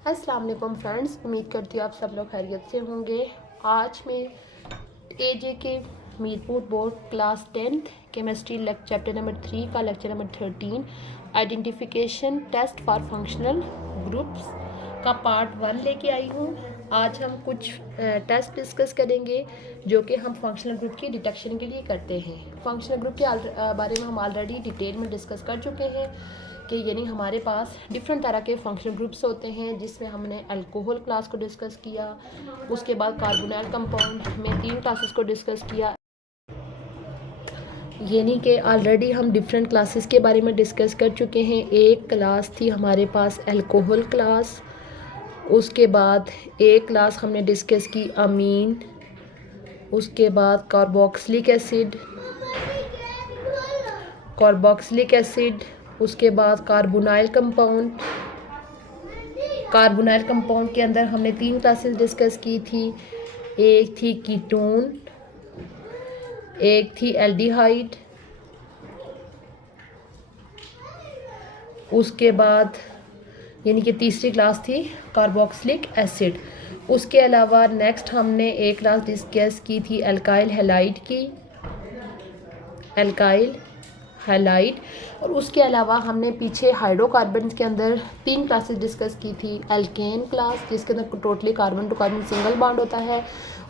अस्सलाम वालेकुम फ्रेंड्स, उम्मीद करती हूँ आप सब लोग खैरियत से होंगे। आज मैं AJ K Mirpur board class 10th chemistry chapter number 3 का lecture number 13 identification test for functional groups का पार्ट 1 लेके आई हूँ। आज हम कुछ टेस्ट डिस्कस करेंगे जो कि हम फंक्शनल ग्रुप की डिटेक्शन के लिए करते हैं। फंक्शनल ग्रुप के बारे में हम ऑलरेडी डिटेल में डिस्कस कर चुके हैं कि यानी हमारे पास डिफरेंट तरह के फंक्शनल ग्रुप्स होते हैं, जिसमें हमने अल्कोहल क्लास को डिस्कस किया, उसके बाद कार्बोनाइल कंपाउंड में 3 क्लासेस को डिस्कस किया। यानी कि ऑलरेडी हम डिफरेंट क्लासेस के बारे में डिस्कस कर चुके हैं। एक क्लास थी हमारे पास अल्कोहल क्लास, उसके बाद एक क्लास हमने डिस्कस की अमीन, उसके बाद कार्बोक्सिलिक एसिड, उसके बाद कार्बोनाइल कंपाउंड के अंदर हमने 3 क्लासेस डिस्कस की थी। एक थी कीटोन, एक थी एल्डिहाइड, उसके बाद यानी कि तीसरी क्लास थी कार्बोक्सिलिक एसिड। उसके अलावा नेक्स्ट हमने एक क्लास डिस्कस की थी अल्काइल हैलाइड और उसके अलावा हमने पीछे हाइड्रोकार्बन के अंदर 3 क्लासेस डिस्कस की थी। एल्केन क्लास जिसके अंदर totally carbon to carbon single bond होता है,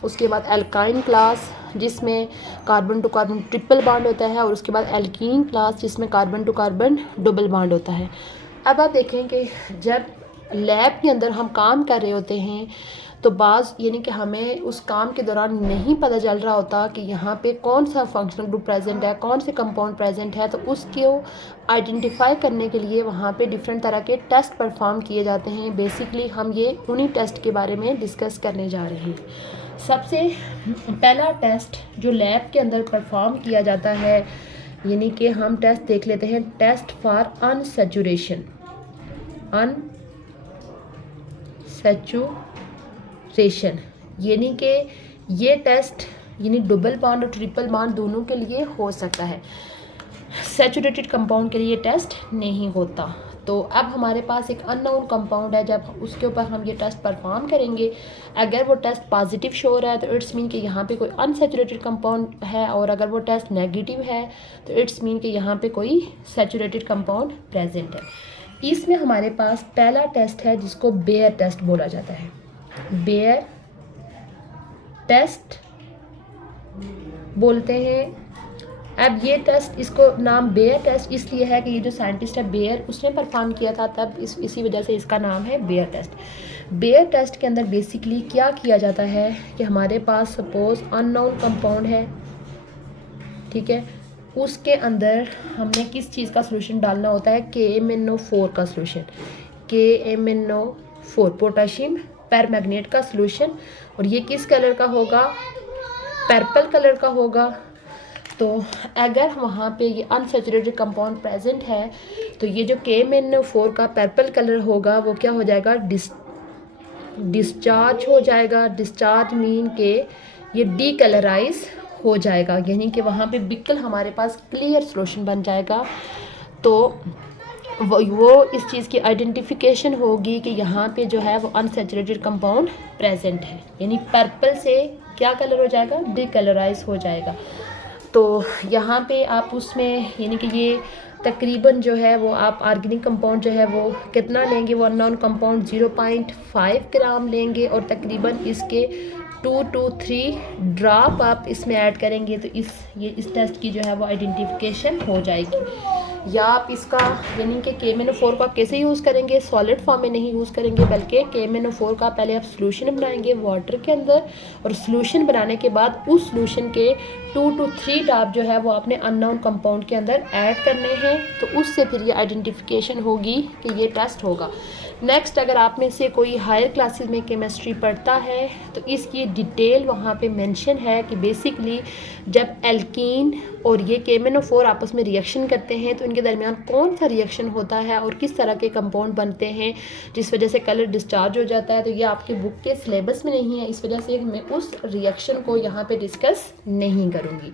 उसके बाद एल्काइन क्लास जिसमें carbon to carbon triple bond होता है, और उसके बाद एल्कीन क्लास जिसमें carbon to carbon double bond होता है। अब आप देखें कि जब लैब के अंदर हम काम कर रहे होते हैं तो बाज़ यानी कि हमें उस काम के दौरान नहीं पता चल रहा होता कि यहाँ पे कौन सा फंक्शनल ग्रुप प्रेजेंट है, कौन से कंपाउंड प्रेजेंट है, तो उसको आइडेंटिफाई करने के लिए वहाँ पे डिफरेंट तरह के टेस्ट परफॉर्म किए जाते हैं। बेसिकली हम ये उन्हीं टेस्ट के बारे में डिस्कस करने जा रहे हैं। सबसे पहला टेस्ट जो लैब के अंदर परफॉर्म किया जाता है, यानी कि हम टेस्ट देख लेते हैं, टेस्ट फॉर अनसैचुरेशन। यानी कि ये टेस्ट यानी डबल बॉन्ड और ट्रिपल बॉन्ड दोनों के लिए हो सकता है, सैचुरेटेड कंपाउंड के लिए टेस्ट नहीं होता। तो अब हमारे पास एक अननोन कंपाउंड है, जब उसके ऊपर हम ये टेस्ट परफॉर्म करेंगे, अगर वो टेस्ट पॉजिटिव शो हो रहा है तो इट्स मीन कि यहाँ पे कोई अनसैचुरेटेड कंपाउंड है, और अगर वो टेस्ट नेगेटिव है तो इट्स मीन कि यहाँ पे कोई सैचुरेटेड कंपाउंड प्रेजेंट है। इसमें हमारे पास पहला टेस्ट है जिसको बेयर टेस्ट बोला जाता है। बेयर टेस्ट बोलते हैं। अब ये टेस्ट, इसको नाम बेयर टेस्ट इसलिए है कि ये जो साइंटिस्ट है बेयर, उसने परफॉर्म किया था, तब इसी वजह से इसका नाम है बेयर टेस्ट। बेयर टेस्ट के अंदर बेसिकली क्या किया जाता है कि हमारे पास सपोज अननोन कंपाउंड है, ठीक है, उसके अंदर हमने किस चीज़ का सोल्यूशन डालना होता है, KMnO4 का सोल्यूशन, KMnO4 पोटाशियम परमैंगनेट का सोल्यूशन, और ये किस कलर का होगा, पर्पल कलर का होगा। तो अगर वहाँ पे ये अनसैचुरेटेड कंपाउंड प्रेजेंट है तो ये जो KMnO4 का पर्पल कलर होगा वो क्या हो जाएगा, डिस्चार्ज हो जाएगा। डिस्चार्ज मीन के ये डीकलराइज हो जाएगा, यानी कि वहाँ पे बिल्कुल हमारे पास क्लियर सॉल्यूशन बन जाएगा। तो वो इस चीज़ की आइडेंटिफिकेशन होगी कि यहाँ पे जो है वो अनसैचुरेटेड कंपाउंड प्रेजेंट है, यानी पर्पल से क्या कलर हो जाएगा, डीकलराइज हो जाएगा। तो यहाँ पे आप उसमें यानी कि ये तकरीबन जो है वो आप ऑर्गेनिक कंपाउंड जो है वो कितना लेंगे, वो अननोन कंपाउंड 0.5 ग्राम लेंगे, और तकरीबन इसके 2 to 3 ड्रॉप आप इसमें ऐड करेंगे तो इस टेस्ट की जो है वो आइडेंटिफिकेशन हो जाएगी। या आप इसका यानी कि KMnO4 का कैसे यूज़ करेंगे, सॉलिड फॉर्म में नहीं यूज़ करेंगे, बल्कि KMnO4 का पहले आप सोल्यूशन बनाएंगे वाटर के अंदर, और सोल्यूशन बनाने के बाद उस सोल्यूशन के 2 to 3 ड्रॉप जो है वो आपने अननोन कंपाउंड के अंदर ऐड करने हैं, तो उससे फिर ये आइडेंटिफिकेशन होगी कि ये टेस्ट होगा। नेक्स्ट, अगर आप में से कोई हायर क्लासेस में केमिस्ट्री पढ़ता है तो इसकी डिटेल वहाँ पे मेंशन है कि बेसिकली जब एल्कीन और ये KMnO4 आपस में रिएक्शन करते हैं तो इनके दरमियान कौन सा रिएक्शन होता है और किस तरह के कंपाउंड बनते हैं जिस वजह से कलर डिस्चार्ज हो जाता है। तो ये आपके बुक के सिलेबस में नहीं है, इस वजह से मैं उस रिएक्शन को यहाँ पे डिस्कस नहीं करूँगी।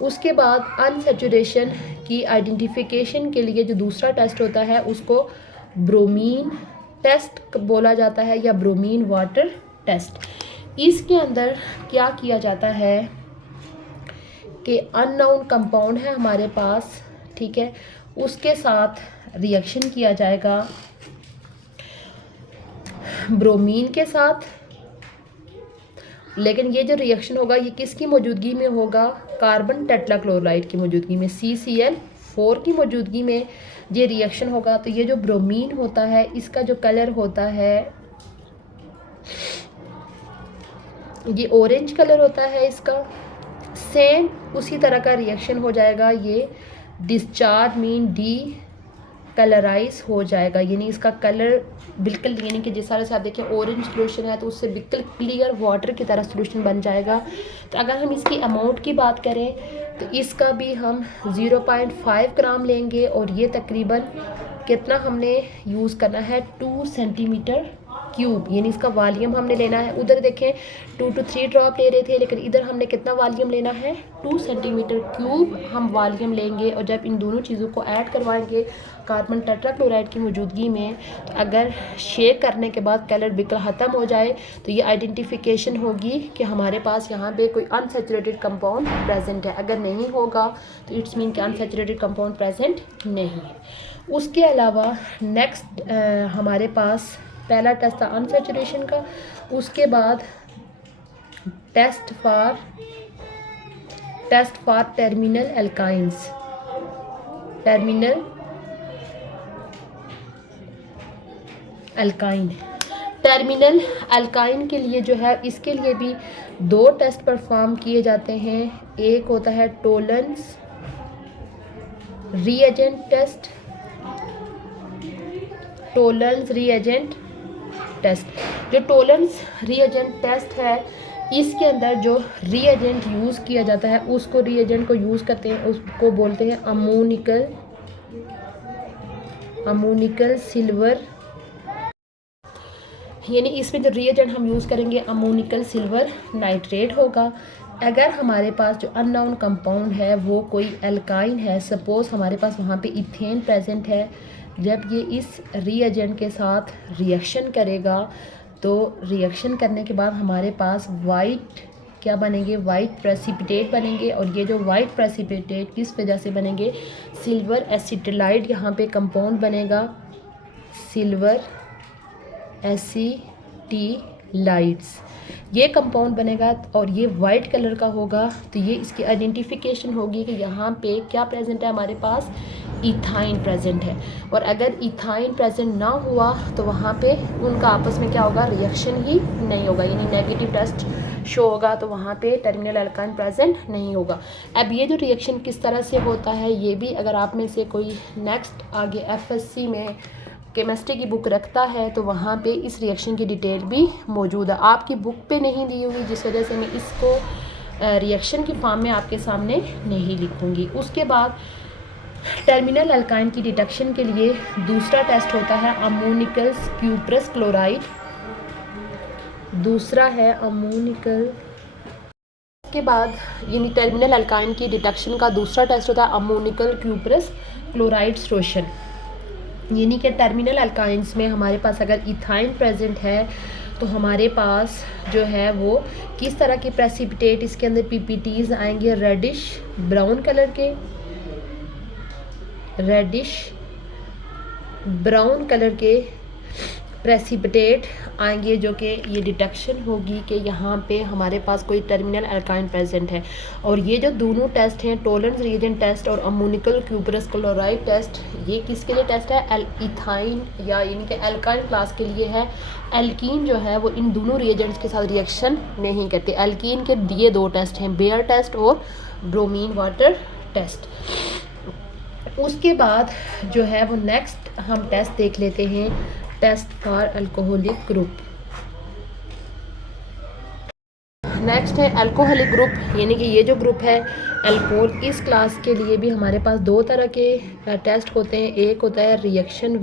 उसके बाद अनसैचुरेशन की आइडेंटिफिकेशन के लिए जो दूसरा टेस्ट होता है उसको ब्रोमीन टेस्ट बोला जाता है या ब्रोमीन वाटर टेस्ट। इसके अंदर क्या किया जाता है कि अननोन कंपाउंड है हमारे पास, ठीक है, उसके साथ रिएक्शन किया जाएगा ब्रोमीन के साथ। लेकिन ये जो रिएक्शन होगा ये किसकी मौजूदगी में होगा? कार्बन टेट्राक्लोराइड की मौजूदगी में, CCl4 की मौजूदगी में ये रिएक्शन होगा। तो ये जो ब्रोमीन होता है इसका जो कलर होता है ये ऑरेंज कलर होता है इसका। सेम उसी तरह का रिएक्शन हो जाएगा, ये डिस्चार्ज मीन डी कलराइज हो जाएगा, यानी इसका कलर बिल्कुल, यानी कि जिस तरह से आप देखें ऑरेंज सोल्यूशन है तो उससे बिल्कुल क्लियर वाटर की तरह सोल्यूशन बन जाएगा। तो अगर हम इसकी अमाउंट की बात करें तो इसका भी हम 0.5 ग्राम लेंगे और ये तकरीबन कितना हमने यूज़ करना है 2 सेंटीमीटर क्यूब, यानी इसका वॉल्यूम हमने लेना है। उधर देखें 2 to 3 ड्रॉप ले रहे थे, लेकिन इधर हमने कितना वॉल्यूम लेना है 2 सेंटीमीटर क्यूब हम वॉल्यूम लेंगे। और जब इन दोनों चीज़ों को ऐड करवाएंगे कार्बन टेट्राक्लोराइड की मौजूदगी में, तो अगर शेक करने के बाद कलर बिल्कुल ख़त्म हो जाए तो ये आइडेंटिफिकेशन होगी कि हमारे पास यहाँ पे कोई अनसैचुरेटेड कंपाउंड प्रेजेंट है। अगर नहीं होगा तो इट्स मीन कि अनसैचुरेटेड कंपाउंड प्रेजेंट नहीं है। उसके अलावा नेक्स्ट हमारे पास पहला टेस्ट था अनसैचुरेशन का, उसके बाद test for terminal alkynes, terminal alkyne के लिए जो है इसके लिए भी 2 टेस्ट परफॉर्म किए जाते हैं। एक होता है Tollens reagent test, Tollens reagent test. जो टोलेंस रीएजेंट टेस्ट है इसके अंदर जो रीएजेंट यूज़ किया जाता है उसको रीएजेंट को यूज़ करते हैं, उसको बोलते हैं अमोनिकल सिल्वर, यानी इसमें जो रीएजेंट हम यूज़ करेंगे अमोनिकल सिल्वर नाइट्रेट होगा। अगर हमारे पास जो अननोन कंपाउंड है वो कोई एल्काइन है, सपोज हमारे पास वहाँ पे इथेन प्रेजेंट है, जब ये इस रीएजेंट के साथ रिएक्शन करेगा तो रिएक्शन करने के बाद हमारे पास वाइट क्या बनेंगे, वाइट प्रेसिपिटेट बनेंगे। और ये जो वाइट प्रेसिपिटेट किस वजह से बनेंगे, सिल्वर एसिटिलाइड यहाँ पे कंपाउंड बनेगा, सिल्वर एसिटिलाइड्स ये कंपाउंड बनेगा और ये वाइट कलर का होगा। तो ये इसकी आइडेंटिफिकेशन होगी कि यहाँ पे क्या प्रेजेंट है, हमारे पास इथाइन प्रेजेंट है। और अगर इथाइन प्रेजेंट ना हुआ तो वहाँ पे उनका आपस में क्या होगा, रिएक्शन ही नहीं होगा, यानी नेगेटिव टेस्ट शो होगा, तो वहाँ पे टर्मिनल एल्काइन प्रेजेंट नहीं होगा। अब ये जो रिएक्शन किस तरह से होता है ये भी अगर आप में से कोई नेक्स्ट आगे FSC में केमिस्ट्री की बुक रखता है तो वहाँ पे इस रिएक्शन की डिटेल भी मौजूद है, आपकी बुक पे नहीं दी हुई, जिस वजह से मैं इसको रिएक्शन की फॉर्म में आपके सामने नहीं लिखूँगी। उसके बाद टर्मिनल एल्काइन की डिटेक्शन के लिए दूसरा टेस्ट होता है अमोनिकल क्यूप्रस क्लोराइड, दूसरा है अमोनिकल। के बाद यानी टर्मिनल एल्काइन की डिटेक्शन का दूसरा टेस्ट होता है अमोनिकल क्यूप्रस क्लोराइड सोल्यूशन, यानी कि टर्मिनल एल्काइंस में हमारे पास अगर इथाइन प्रेजेंट है तो हमारे पास जो है वो किस तरह के प्रेसिपिटेट इसके अंदर PPTs आएंगे, रेडिश ब्राउन कलर के, रेडिश ब्राउन कलर के प्रेसिपिटेट आएंगे, जो कि ये डिटेक्शन होगी कि यहाँ पे हमारे पास कोई टर्मिनल एल्काइन प्रेजेंट है। और ये जो दोनों टेस्ट हैं टोलेंस रिएजेंट टेस्ट और अमोनिकल क्यूप्रस क्लोराइड टेस्ट, ये किसके लिए टेस्ट है, इथाइन या यानी कि एल्काइन क्लास के लिए है। एल्कीन जो है वो इन दोनों रिएजेंट्स के साथ रिएक्शन नहीं करते। एल्कीन के ये 2 टेस्ट हैं, बेयर टेस्ट और ब्रोमीन वाटर टेस्ट। उसके बाद जो है वो नेक्स्ट हम टेस्ट देख लेते हैं, test for alcoholic group. Next है अल्कोहलिक ग्रुप, यानी कि ये जो ग्रुप है अल्कोहल, इस क्लास के लिए भी हमारे पास 2 तरह के टेस्ट होते हैं। एक होता है रिएक्शन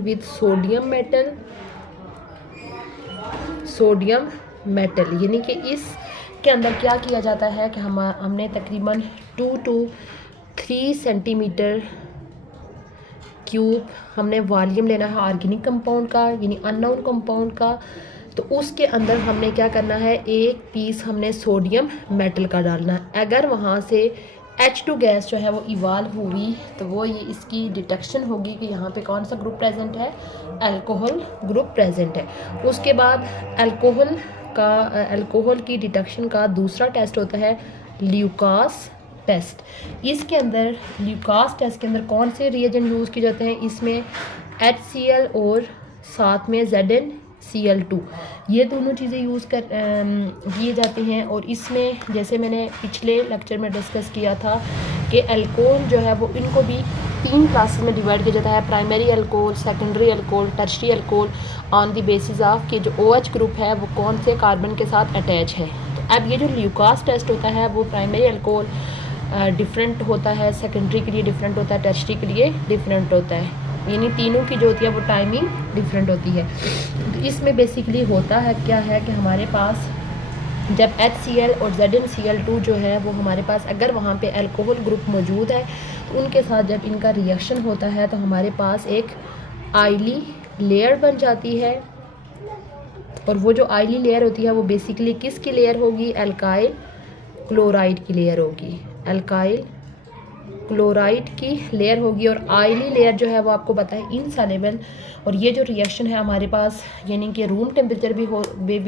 विद सोडियम मेटल, यानी कि इसके अंदर क्या किया जाता है कि हमने तकरीबन 2 to 3 सेंटीमीटर क्यूब, हमने वॉल्यूम लेना है ऑर्गेनिक कंपाउंड का यानी अननोन कंपाउंड का। तो उसके अंदर हमने क्या करना है, एक पीस हमने सोडियम मेटल का डालना है। अगर वहाँ से H2 गैस जो है वो इवाल्व हुई तो वो ये इसकी डिटेक्शन होगी कि यहाँ पे कौन सा ग्रुप प्रेजेंट है, अल्कोहल ग्रुप प्रेजेंट है। उसके बाद अल्कोहल की डिटेक्शन का दूसरा टेस्ट होता है ल्यूकास टेस्ट। इसके अंदर ल्यूकास टेस्ट के अंदर कौन से रिएजेंट यूज़ किए जाते हैं, इसमें HCl और साथ में ZnCl2 ये दोनों चीज़ें यूज़ कर किए जाती हैं। और इसमें जैसे मैंने पिछले लेक्चर में डिस्कस किया था कि अल्कोहल जो है वो इनको भी 3 क्लासेस में डिवाइड किया जाता है, primary alcohol, secondary alcohol, tertiary alcohol, on the basis of कि जो OH ग्रुप है वो कौन से कार्बन के साथ अटैच है। तो अब ये जो ल्यूकास टेस्ट होता है वो प्राइमरी अल्कोहल डिफरेंट होता है, सेकेंडरी के लिए डिफरेंट होता है, टर्शियरी के लिए डिफरेंट होता है, यानी तीनों की जो होती है वो टाइमिंग डिफरेंट होती है। तो इसमें बेसिकली होता है क्या है कि हमारे पास जब HCl और ZnCl2 जो है वो हमारे पास अगर वहाँ पे अल्कोहल ग्रुप मौजूद है तो उनके साथ जब इनका रिएक्शन होता है तो हमारे पास एक आयली लेयर बन जाती है। और वो जो आयली लेयर होती है वो बेसिकली किसकी लेयर होगी, अल्काइल क्लोराइड की लेयर होगी, अल्काइल क्लोराइड की लेयर होगी। और आयली लेयर जो है वो आपको पता है इनसॉल्युबल। और ये जो रिएक्शन है हमारे पास यानी कि रूम टेम्परेचर भी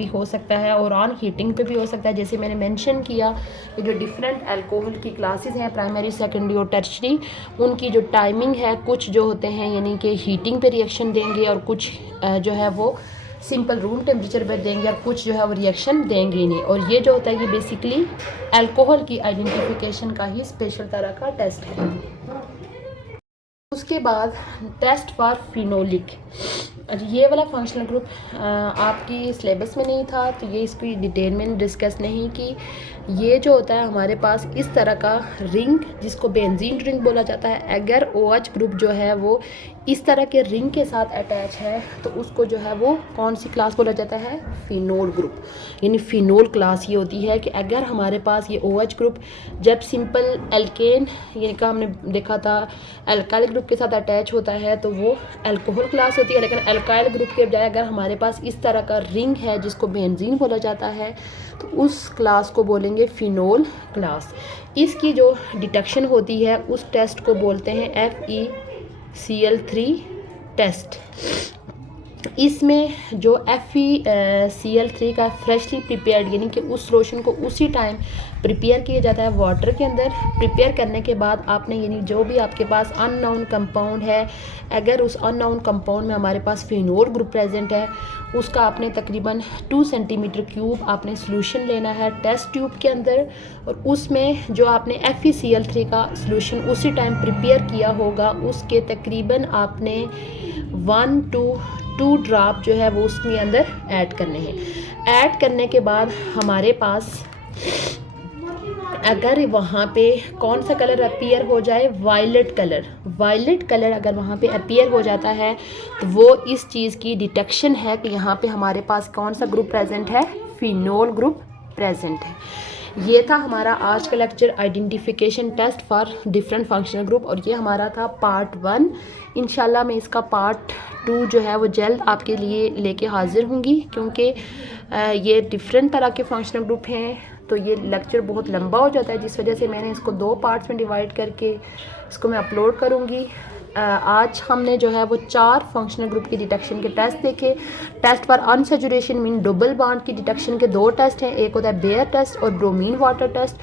हो सकता है और ऑन हीटिंग पे भी हो सकता है। जैसे मैंने मेंशन किया कि जो डिफरेंट अल्कोहल की क्लासेस हैं प्राइमरी, सेकेंडरी और टर्शियरी, उनकी जो टाइमिंग है, कुछ जो होते हैं यानी कि हीटिंग पे रिएक्शन देंगे और कुछ जो है वो सिंपल रूम टेम्परेचर पर देंगे और कुछ जो है वो रिएक्शन देंगे ही नहीं। और ये जो होता है ये बेसिकली अल्कोहल की आइडेंटिफिकेशन का ही स्पेशल तरह का टेस्ट है। उसके बाद टेस्ट फॉर फिनोलिक, ये वाला फंक्शनल ग्रुप आपकी सिलेबस में नहीं था तो ये इसकी डिटेल में डिस्कस नहीं की। ये जो होता है हमारे पास इस तरह का रिंग जिसको बेंजीन रिंग बोला जाता है, अगर OH ग्रुप जो है वो इस तरह के रिंग के साथ अटैच है तो उसको जो है वो कौन सी क्लास बोला जाता है, फिनोल ग्रुप, यानी फिनोल क्लास ये होती है कि अगर हमारे पास ये OH ग्रुप जब सिंपल एल्केन यानी का हमने देखा था अल्काइल ग्रुप के साथ अटैच होता है तो वो अल्कोहल क्लास होती है। लेकिन अल्काइल ग्रुप के बजाय अगर हमारे पास इस तरह का रिंग है जिसको बेंजीन बोला जाता है तो उस क्लास को बोलेंगे फिनोल क्लास। इसकी जो डिटेक्शन होती है उस टेस्ट को बोलते हैं FeCl3 टेस्ट। इसमें जो FeCl3 का फ्रेशली प्रिपेयर्ड यानी कि उस लोशन को उसी टाइम प्रिपेयर किया जाता है वाटर के अंदर। प्रिपेयर करने के बाद आपने यानी जो भी आपके पास अननोन कंपाउंड है, अगर उस अननोन कंपाउंड में हमारे पास फिनोल ग्रुप प्रेजेंट है उसका आपने तकरीबन 2 सेंटीमीटर क्यूब आपने सोल्यूशन लेना है टेस्ट ट्यूब के अंदर। और उसमें जो आपने FeCl3 का सोल्यूशन उसी टाइम प्रिपेयर किया होगा उसके तकरीबन आपने 1 to 2 ड्रॉप जो है वो उसके अंदर ऐड करने हैं। ऐड करने के बाद हमारे पास अगर वहाँ पे कौन सा कलर अपीयर हो जाए, वायलेट कलर अगर वहाँ पे अपीयर हो जाता है तो वो इस चीज़ की डिटेक्शन है कि यहाँ पे हमारे पास कौन सा ग्रुप प्रेजेंट है, फिनोल ग्रुप प्रेजेंट है। ये था हमारा आज का lecture identification test for different functional group और ये हमारा था पार्ट 1। इंशाल्लाह मैं इसका पार्ट 2 जो है वो जल्द आपके लिए लेके हाजिर होंगी क्योंकि ये डिफरेंट तरह के फंक्शनल ग्रुप हैं तो ये लेक्चर बहुत लंबा हो जाता है, जिस वजह से मैंने इसको 2 पार्ट्स में डिवाइड करके इसको मैं अपलोड करूँगी। आज हमने जो है वो 4 फंक्शनल ग्रुप की डिटेक्शन के टेस्ट देखे। Test for unsaturation mean double bond की डिटेक्शन के 2 टेस्ट हैं, एक होता है बेयर टेस्ट और ब्रोमीन वाटर टेस्ट।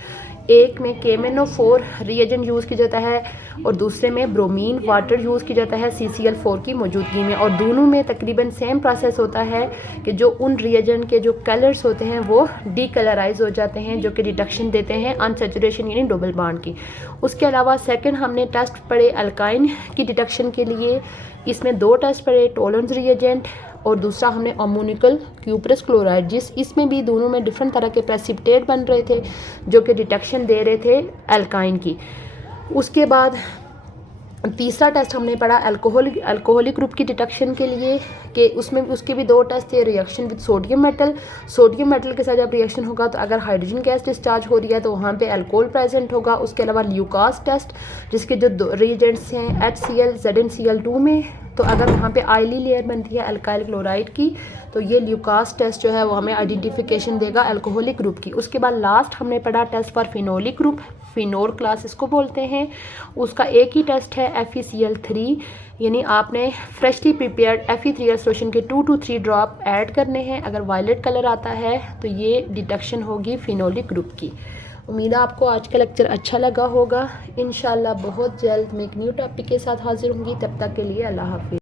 एक में KMnO4 रिएजेंट यूज़ किया जाता है और दूसरे में ब्रोमीन वाटर यूज़ किया जाता है CCl4 की मौजूदगी में। और दोनों में तकरीबन सेम प्रोसेस होता है कि जो उन रिएजेंट के जो कलर्स होते हैं वो डीकलराइज हो जाते हैं जो कि डिटेक्शन देते हैं अनसैचुरेशन यानी डबल बॉन्ड की। उसके अलावा सेकंड हमने टेस्ट पढ़े अल्काइन की डिटेक्शन के लिए, इसमें 2 टेस्ट पढ़े, टोलेंस रिएजेंट और दूसरा हमने अमोनिकल क्यूप्रस क्लोराइड, इसमें भी दोनों में डिफरेंट तरह के प्रेसिपिटेट बन रहे थे जो कि डिटेक्शन दे रहे थे अल्काइन की। उसके बाद तीसरा टेस्ट हमने पढ़ा अल्कोहलिक ग्रुप की डिटेक्शन के लिए, कि उसमें उसके भी 2 टेस्ट थे, रिएक्शन विद सोडियम मेटल के साथ जब रिएक्शन होगा तो अगर हाइड्रोजन गैस डिस्चार्ज हो रही है तो वहाँ पे अल्कोहल प्रेजेंट होगा। उसके अलावा ल्यूकास टेस्ट, जिसके जो रिएजेंट्स हैं HCl ZnCl2 में, तो अगर वहाँ पे आयली लेयर बनती है अल्काइल क्लोराइड की तो ये ल्यूकास टेस्ट जो है वो हमें आइडेंटिफिकेशन देगा अल्कोहलिक ग्रुप की। उसके बाद लास्ट हमने पढ़ा test for phenolic group, phenol class इसको बोलते हैं। उसका एक ही टेस्ट है FeCl3, यानी आपने फ्रेशली प्रिपेयर्ड Fe3L सोल्यूशन के 2 to 3 ड्रॉप ऐड करने हैं। अगर वायलेट कलर आता है तो ये डिटेक्शन होगी फिनोलिक ग्रुप की। उम्मीद है आपको आज का लेक्चर अच्छा लगा होगा। इंशाल्लाह बहुत जल्द मैं एक न्यू टॉपिक के साथ हाजिर होंगी, तब तक के लिए अल्लाह हाफिज़।